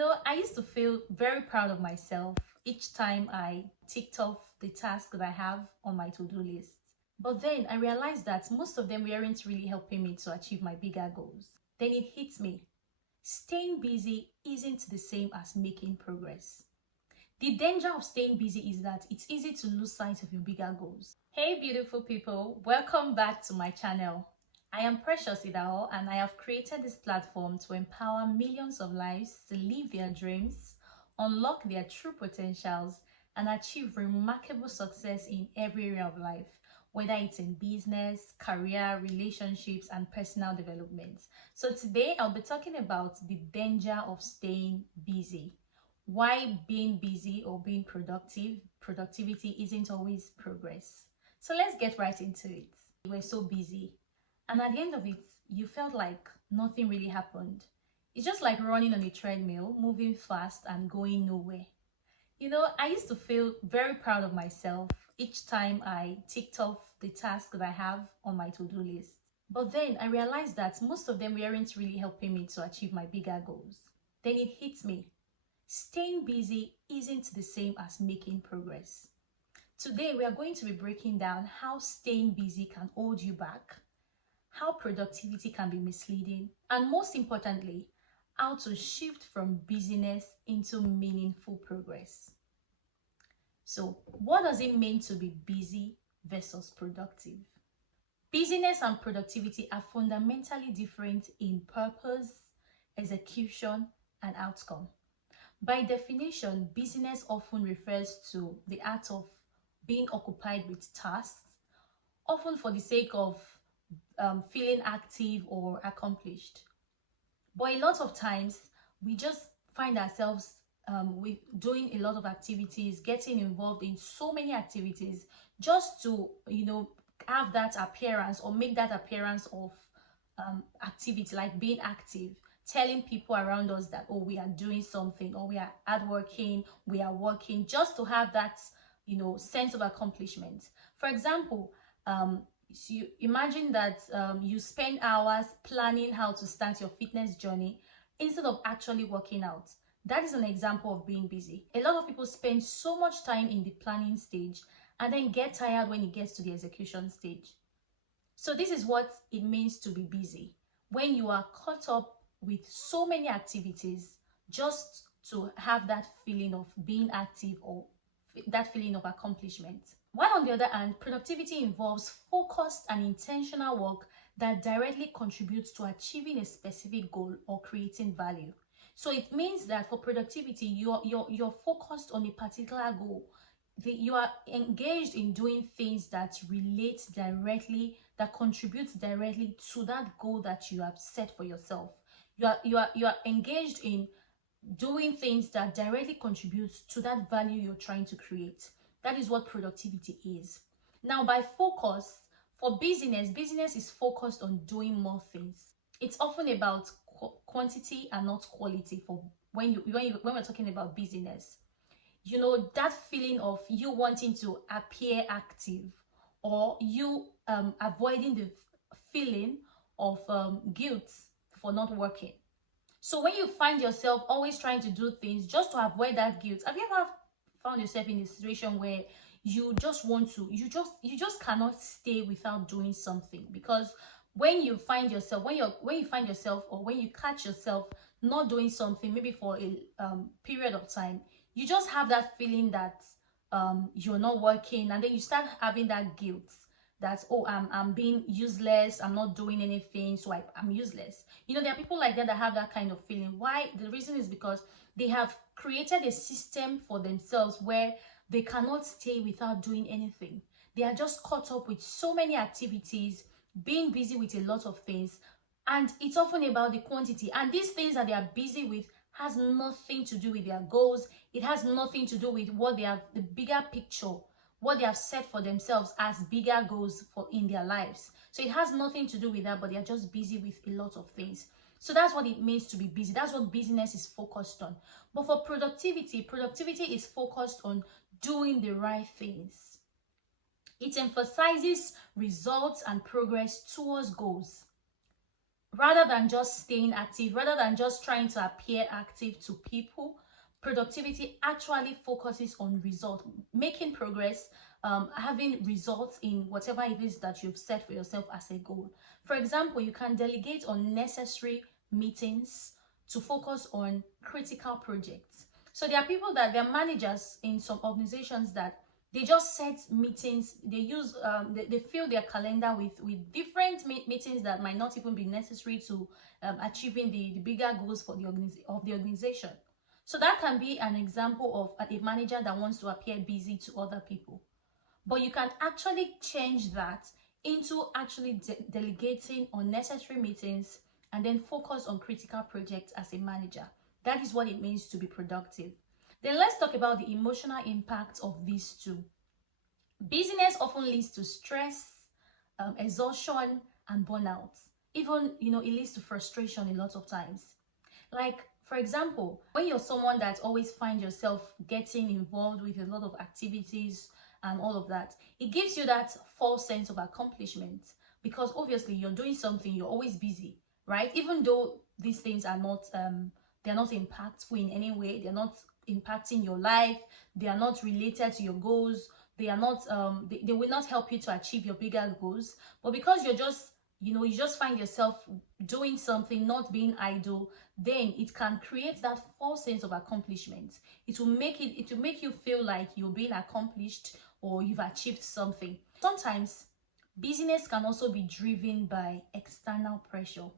I used to feel very proud of myself each time I ticked off the task that I have on my to-do list. But then I realized that most of them weren't really helping me to achieve my bigger goals. Then it hits me. Staying busy isn't the same as making progress. The danger of staying busy is that it's easy to lose sight of your bigger goals. Hey beautiful people, welcome back to my channel. I am Precious Idahor and I have created this platform to empower millions of lives to live their dreams, unlock their true potentials, and achieve remarkable success in every area of life, whether it's in business, career, relationships, and personal development. So today I'll be talking about the danger of staying busy. Why being busy or being productivity isn't always progress. So let's get right into it. You were so busy, and at the end of it, you felt like nothing really happened. It's just like running on a treadmill, moving fast and going nowhere. I used to feel very proud of myself each time I ticked off the task that I have on my to-do list. But then I realized that most of them weren't really helping me to achieve my bigger goals. Then it hits me. Staying busy isn't the same as making progress. Today, we are going to be breaking down how staying busy can hold you back, how productivity can be misleading, and most importantly, how to shift from busyness into meaningful progress. So, what does it mean to be busy versus productive? Busyness and productivity are fundamentally different in purpose, execution, and outcome. By definition, busyness often refers to the act of being occupied with tasks, often for the sake of feeling active or accomplished. But a lot of times, we just find ourselves with doing a lot of activities, getting involved in so many activities just to, have that appearance or make that appearance of activity, like being active, telling people around us that, oh, we are doing something, or we are hardworking, we are working, just to have that, sense of accomplishment. For example, so you imagine that you spend hours planning how to start your fitness journey instead of actually working out. That is an example of being busy. A lot of people spend so much time in the planning stage and then get tired when it gets to the execution stage. So this is what it means to be busy. When you are caught up with so many activities just to have that feeling of being active or that feeling of accomplishment. While on the other hand, productivity involves focused and intentional work that directly contributes to achieving a specific goal or creating value. So it means that for productivity, you're focused on a particular goal. You are engaged in doing things that relate directly, that contributes directly to that goal that you have set for yourself. You are engaged in doing things that directly contributes to that value you're trying to create. That is what productivity is. Now, by focus, for business is focused on doing more things. It's often about quantity and not quality. For when we're talking about business, that feeling of you wanting to appear active, or you avoiding the feeling of guilt for not working. So when you find yourself always trying to do things just to avoid that guilt, have you ever found yourself in a situation where you just want to, you just cannot stay without doing something? Because when you find yourself, when you find yourself, or when you catch yourself not doing something, maybe for a period of time, you just have that feeling that you're not working, and then you start having that guilt that, oh, I'm being useless, I'm not doing anything, so I'm useless. There are people like that have that kind of feeling. Why? The reason is because they have created a system for themselves where they cannot stay without doing anything. They are just caught up with so many activities, being busy with a lot of things, and it's often about the quantity. And these things that they are busy with has nothing to do with their goals. It has nothing to do with what they have, the bigger picture, what they have set for themselves as bigger goals in their lives. So it has nothing to do with that, but they are just busy with a lot of things. So that's what it means to be busy. That's what business is focused on. But for productivity is focused on doing the right things. It emphasizes results and progress towards goals. Rather than just staying active, rather than just trying to appear active to people, productivity actually focuses on result, making progress, having results in whatever it is that you've set for yourself as a goal. For example, you can delegate unnecessary meetings to focus on critical projects. So there are people that they're managers in some organizations that they just set meetings. They use they fill their calendar with different meetings that might not even be necessary to achieving the bigger goals for the organization. So that can be an example of a manager that wants to appear busy to other people. But you can actually change that into actually delegating unnecessary meetings and then focus on critical projects as a manager. That is what it means to be productive. Then let's talk about the emotional impact of these two. Busyness often leads to stress, exhaustion, and burnout. Even, it leads to frustration a lot of times. Like, for example, when you're someone that always find yourself getting involved with a lot of activities and all of that, it gives you that false sense of accomplishment, because obviously you're doing something, you're always busy, right? Even though these things are not they're not impactful in any way, they're not impacting your life, they are not related to your goals, they are not they will not help you to achieve your bigger goals. But because you're just, you just find yourself doing something, not being idle, then it can create that false sense of accomplishment. It will make you feel like you're being accomplished or you've achieved something. Sometimes business can also be driven by external pressure.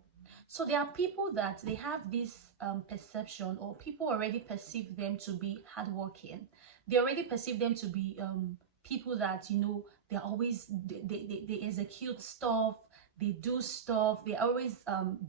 So there are people that they have this perception, or people already perceive them to be hardworking. They already perceive them to be people that, they're always, they execute stuff, they do stuff, they're always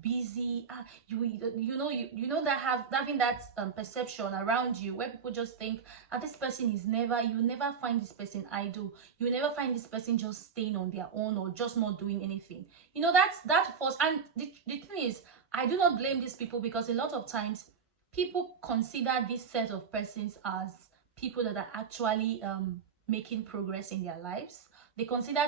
busy. You know that having that perception around you, where people just think, this person is never, you never find this person idle, you never find this person just staying on their own or just not doing anything. That's that force. And the thing is, I do not blame these people, because a lot of times people consider this set of persons as people that are actually making progress in their lives. They consider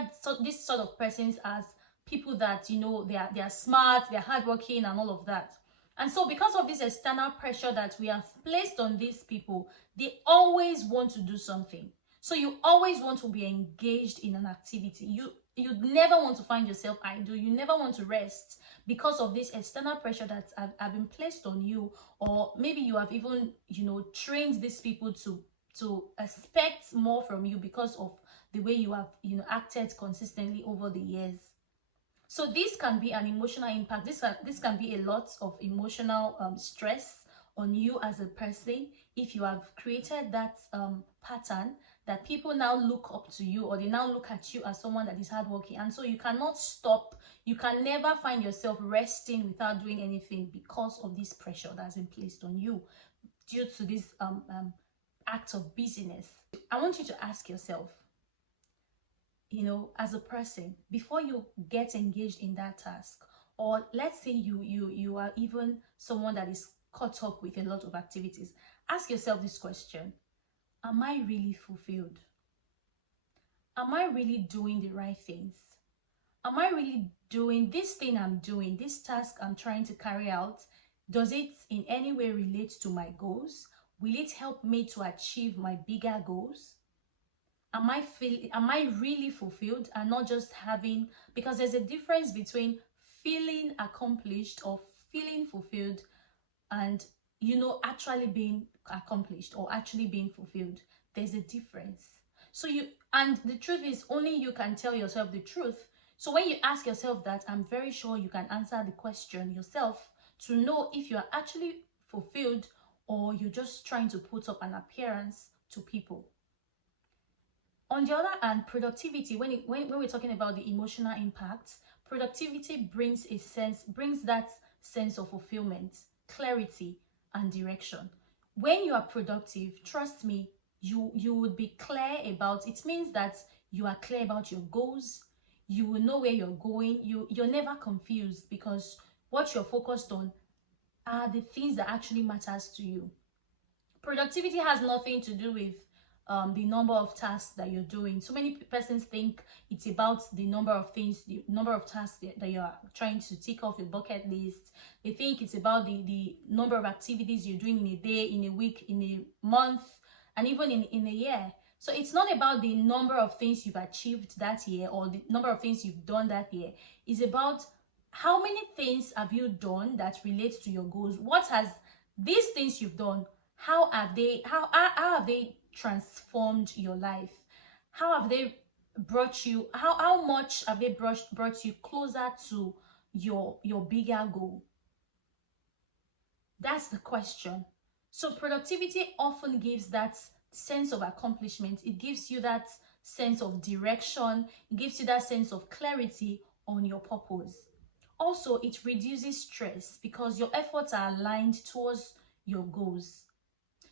this sort of persons as people that, they are smart, they're hardworking and all of that. And so because of this external pressure that we have placed on these people, they always want to do something. So you always want to be engaged in an activity. You never want to find yourself idle. You never want to rest, because of this external pressure that have been placed on you. Or maybe you have even, trained these people to expect more from you because of the way you have, acted consistently over the years. So this can be an emotional impact. This can be a lot of emotional stress on you as a person, if you have created that pattern that people now look up to you, or they now look at you as someone that is hardworking. And so you cannot stop. You can never find yourself resting without doing anything, because of this pressure that's been placed on you due to this act of busyness. I want you to ask yourself, as a person, before you get engaged in that task, or let's say you are even someone that is caught up with a lot of activities, ask yourself this question: am I really fulfilled? Am I really doing the right things? Am I really doing this thing I'm doing, this task I'm trying to carry out? Does it in any way relate to my goals? Will it help me to achieve my bigger goals? Am I really fulfilled, and not just having, because there's a difference between feeling accomplished or feeling fulfilled and actually being accomplished or actually being fulfilled. There's a difference. So and the truth is, only you can tell yourself the truth. So when you ask yourself that, I'm very sure you can answer the question yourself to know if you are actually fulfilled, or you're just trying to put up an appearance to people. On the other hand, productivity, when we're talking about the emotional impact, productivity brings that sense of fulfillment, clarity, and direction. When you are productive, trust me, you would be clear about it. Means that you are clear about your goals. You will know where you're going. You're never confused, because what you're focused on are the things that actually matters to you. Productivity has nothing to do with the number of tasks that you're doing. So many persons think it's about the number of things, the number of tasks that you are trying to tick off your bucket list. They think it's about the number of activities you're doing in a day, in a week, in a month, and even in a year. So it's not about the number of things you've achieved that year or the number of things you've done that year. It's about how many things have you done that relate to your goals. What has these things you've done, how have they transformed your life? How have they brought you, how much have they brought you closer to your bigger goal? That's the question. So productivity often gives that sense of accomplishment. It gives you that sense of direction. It gives you that sense of clarity on your purpose. Also, it reduces stress because your efforts are aligned towards your goals.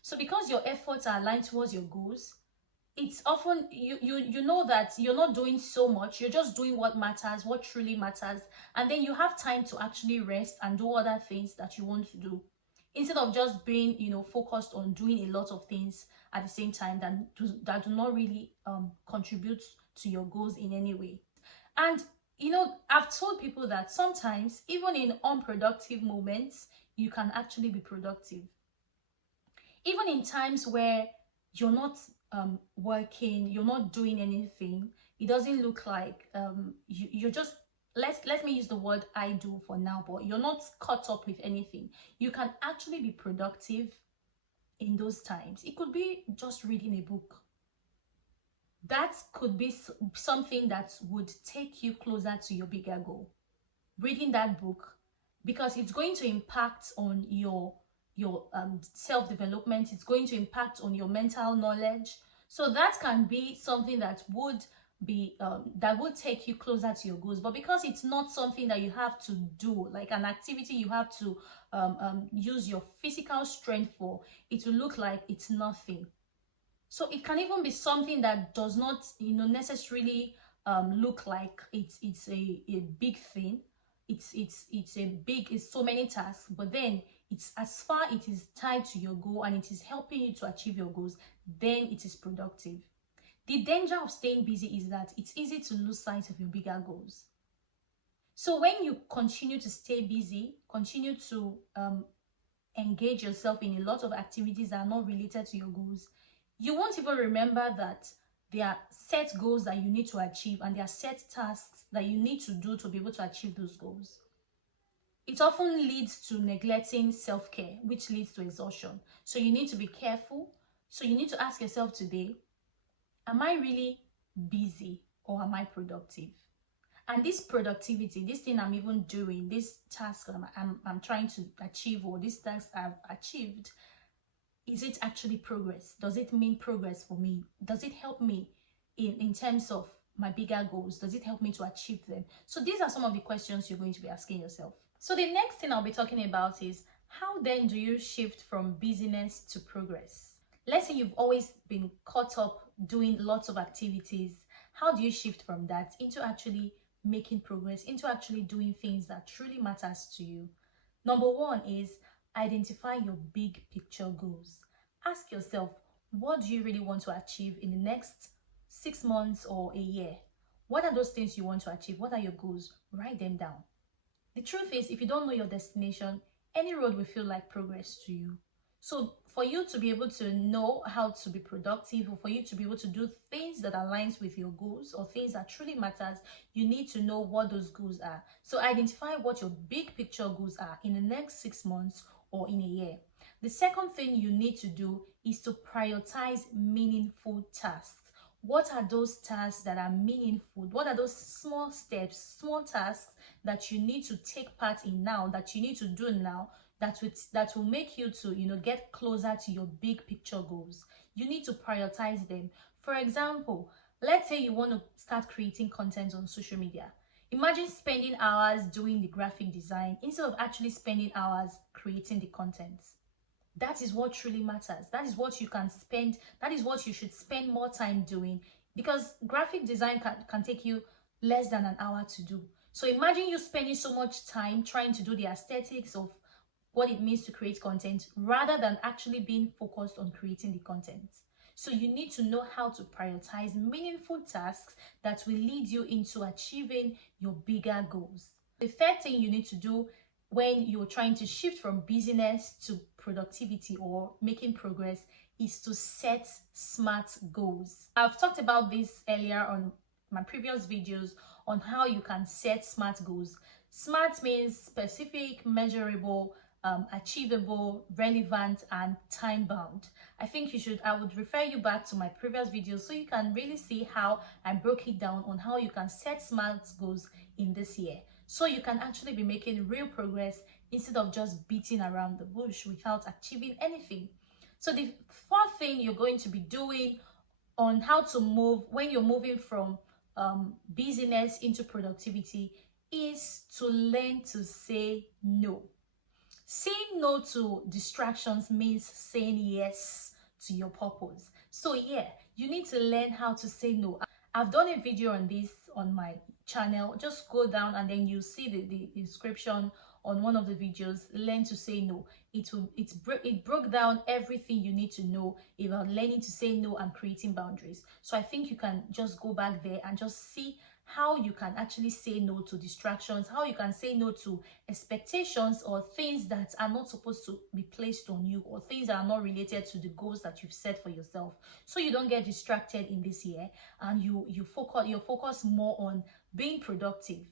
So because your efforts are aligned towards your goals, it's often you know that you're not doing so much, you're just doing what matters, what truly matters, and then you have time to actually rest and do other things that you want to do, instead of just being focused on doing a lot of things at the same time that do not really contribute to your goals in any way. And I've told people that sometimes even in unproductive moments you can actually be productive. Even in times where you're not working, you're not doing anything, it doesn't look like you're just, let me use the word idle for now, but you're not caught up with anything. You can actually be productive in those times. It could be just reading a book. That could be something that would take you closer to your bigger goal. Reading that book, because it's going to impact on your self-development. It's going to impact on your mental knowledge. So that can be something that would be that would take you closer to your goals. But because it's not something that you have to do, like an activity you have to use your physical strength for, it will look like it's nothing. So it can even be something that does not necessarily look like it's a big thing. It's so many tasks, but then it's as far it is tied to your goal and it is helping you to achieve your goals, then it is productive. The danger of staying busy is that it's easy to lose sight of your bigger goals. So when you continue to stay busy, continue to engage yourself in a lot of activities that are not related to your goals, you won't even remember that there are set goals that you need to achieve and there are set tasks that you need to do to be able to achieve those goals. It often leads to neglecting self-care, which leads to exhaustion. So you need to be careful. So you need to ask yourself today, am I really busy or am I productive? And this productivity, this thing I'm even doing, this task I'm trying to achieve, or this task I've achieved, is it actually progress? Does it mean progress for me? Does it help me in terms of my bigger goals? Does it help me to achieve them? So these are some of the questions you're going to be asking yourself. So the next thing I'll be talking about is, how then do you shift from busyness to progress? Let's say you've always been caught up doing lots of activities. How do you shift from that into actually making progress, into actually doing things that truly matters to you? Number one is identify your big picture goals. Ask yourself, what do you really want to achieve in the next 6 months or a year? What are those things you want to achieve? What are your goals? Write them down. The truth is, if you don't know your destination, any road will feel like progress to you. So for you to be able to know how to be productive, or for you to be able to do things that aligns with your goals or things that truly matters, you need to know what those goals are. So identify what your big picture goals are in the next 6 months or in a year. The second thing you need to do is to prioritize meaningful tasks. What are those tasks that are meaningful? What are those small steps, small tasks that you need to take part in now, that you need to do now, that will make you to get closer to your big picture goals? You need to prioritize them. For example, let's say you want to start creating content on social media. Imagine spending hours doing the graphic design instead of actually spending hours creating the content. That is what truly matters. That is what you can spend. That is what you should spend more time doing, because graphic design can take you less than an hour to do. So imagine you spending so much time trying to do the aesthetics of what it means to create content rather than actually being focused on creating the content. So you need to know how to prioritize meaningful tasks that will lead you into achieving your bigger goals. The third thing you need to do when you're trying to shift from busyness to productivity or making progress is to set smart goals. I've talked about this earlier on my previous videos on how you can set smart goals. Smart means specific, measurable, achievable, relevant, and time bound. I would refer you back to my previous videos so you can really see how I broke it down on how you can set smart goals in this year. So you can actually be making real progress instead of just beating around the bush without achieving anything. So the fourth thing you're going to be doing on how to move when you're moving from busyness into productivity is to learn to say no. Saying no to distractions means saying yes to your purpose. So yeah, you need to learn how to say no. I've done a video on this on my channel. Just go down and then you see the description on one of the videos. Learn to say no. It broke down everything you need to know about learning to say no and creating boundaries. So I think you can just go back there and just see how you can actually say no to distractions, how you can say no to expectations or things that are not supposed to be placed on you, or things that are not related to the goals that you've set for yourself, so you don't get distracted in this year and you're focused more on being productive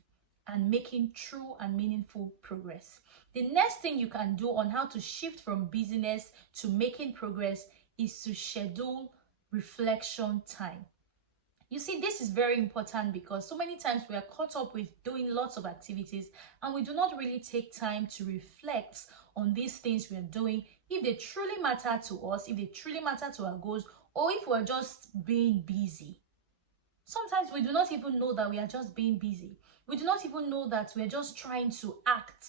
and making true and meaningful progress. The next thing you can do on how to shift from busyness to making progress is to schedule reflection time. You see, this is very important because so many times we are caught up with doing lots of activities and we do not really take time to reflect on these things we are doing, if they truly matter to us, if they truly matter to our goals, or if we're just being busy. Sometimes we do not even know that we are just being busy. We do not even know that we are just trying to act.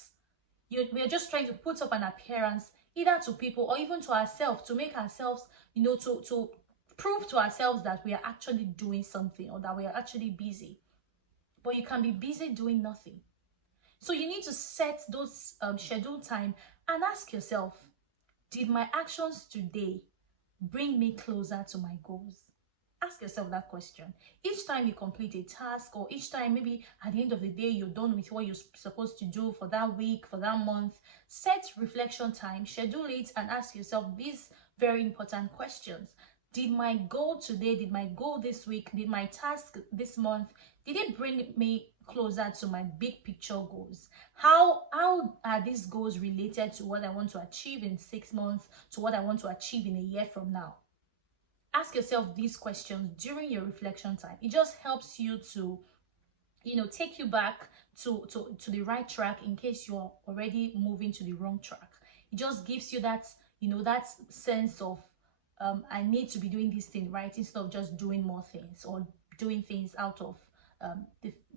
We are just trying to put up an appearance either to people or even to ourselves, to make ourselves, to prove to ourselves that we are actually doing something or that we are actually busy. But you can be busy doing nothing. So you need to set those scheduled time and ask yourself, did my actions today bring me closer to my goals? Ask yourself that question. Each time you complete a task, or each time maybe at the end of the day you're done with what you're supposed to do for that week, for that month, set reflection time, schedule it, and ask yourself these very important questions. Did my goal today, did my goal this week, did my task this month, did it bring me closer to my big picture goals? How are these goals related to what I want to achieve in 6 months, to what I want to achieve in a year from now? Ask yourself these questions during your reflection time. It just helps you to, take you back to the right track in case you're already moving to the wrong track. It just gives you that, that sense of, I need to be doing this thing right, instead of just doing more things or doing things out of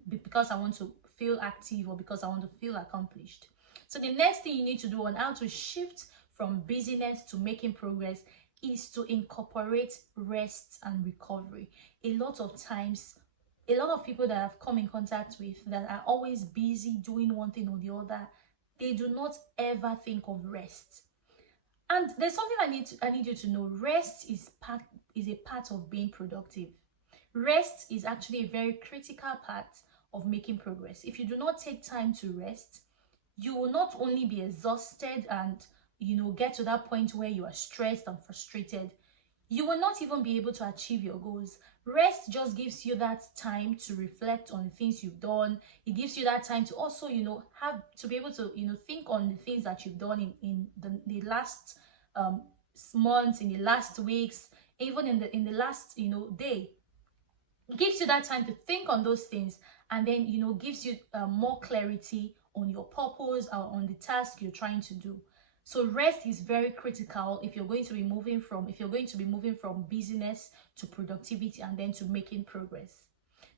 because I want to feel active or because I want to feel accomplished. So the next thing you need to do on how to shift from busyness to making progress is to incorporate rest and recovery. A lot of times, a lot of people that I've come in contact with that are always busy doing one thing or the other, they do not ever think of rest. And there's something I need you to know. Rest is a part of being productive. Rest is actually a very critical part of making progress. If you do not take time to rest, you will not only be exhausted and get to that point where you are stressed and frustrated, you will not even be able to achieve your goals. Rest just gives you that time to reflect on the things you've done. It gives you that time to also have to be able to think on the things that you've done in the last months, in the last weeks, even in the last day. It gives you that time to think on those things, and then gives you more clarity on your purpose or on the task you're trying to do. So rest is very critical if you're going to be moving from busyness to productivity and then to making progress.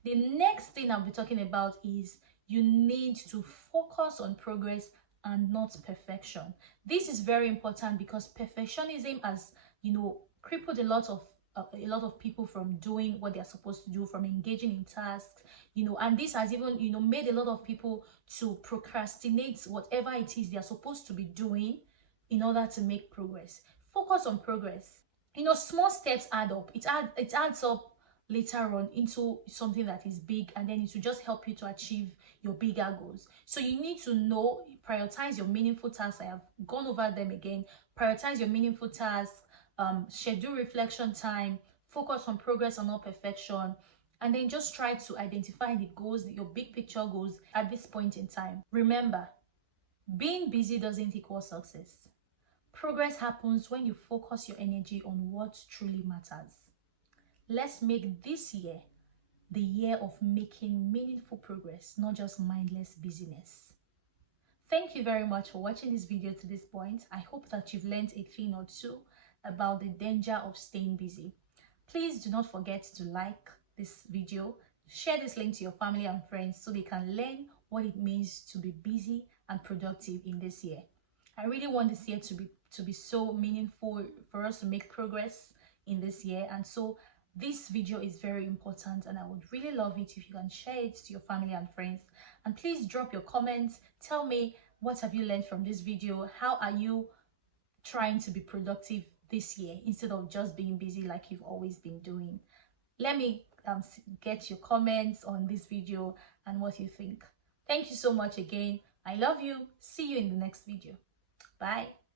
The next thing I'll be talking about is you need to focus on progress and not perfection. This is very important because perfectionism has crippled a lot of people from doing what they're supposed to do, from engaging in tasks, and this has even made a lot of people to procrastinate whatever it is they're supposed to be doing in order to make progress. Focus on progress. You know, small steps add up. It adds up later on into something that is big, and then it will just help you to achieve your bigger goals. So you need to know, prioritize your meaningful tasks. I have gone over them again. Prioritize your meaningful tasks, schedule reflection time, focus on progress and not perfection, and then just try to identify the goals, your big picture goals at this point in time. Remember, being busy doesn't equal success. Progress happens when you focus your energy on what truly matters. Let's make this year the year of making meaningful progress, not just mindless busyness. Thank you very much for watching this video to this point. I hope that you've learned a thing or two about the danger of staying busy. Please do not forget to like this video, share this link to your family and friends so they can learn what it means to be busy and productive in this year. I really want this year to be so meaningful, for us to make progress in this year, and so this video is very important, and I would really love it if you can share it to your family and friends. And please drop your comments. Tell me, what have you learned from this video? How are you trying to be productive this year instead of just being busy like you've always been doing? Let me get your comments on this video and what you think. Thank you so much again. I love you. See you in the next video. Bye.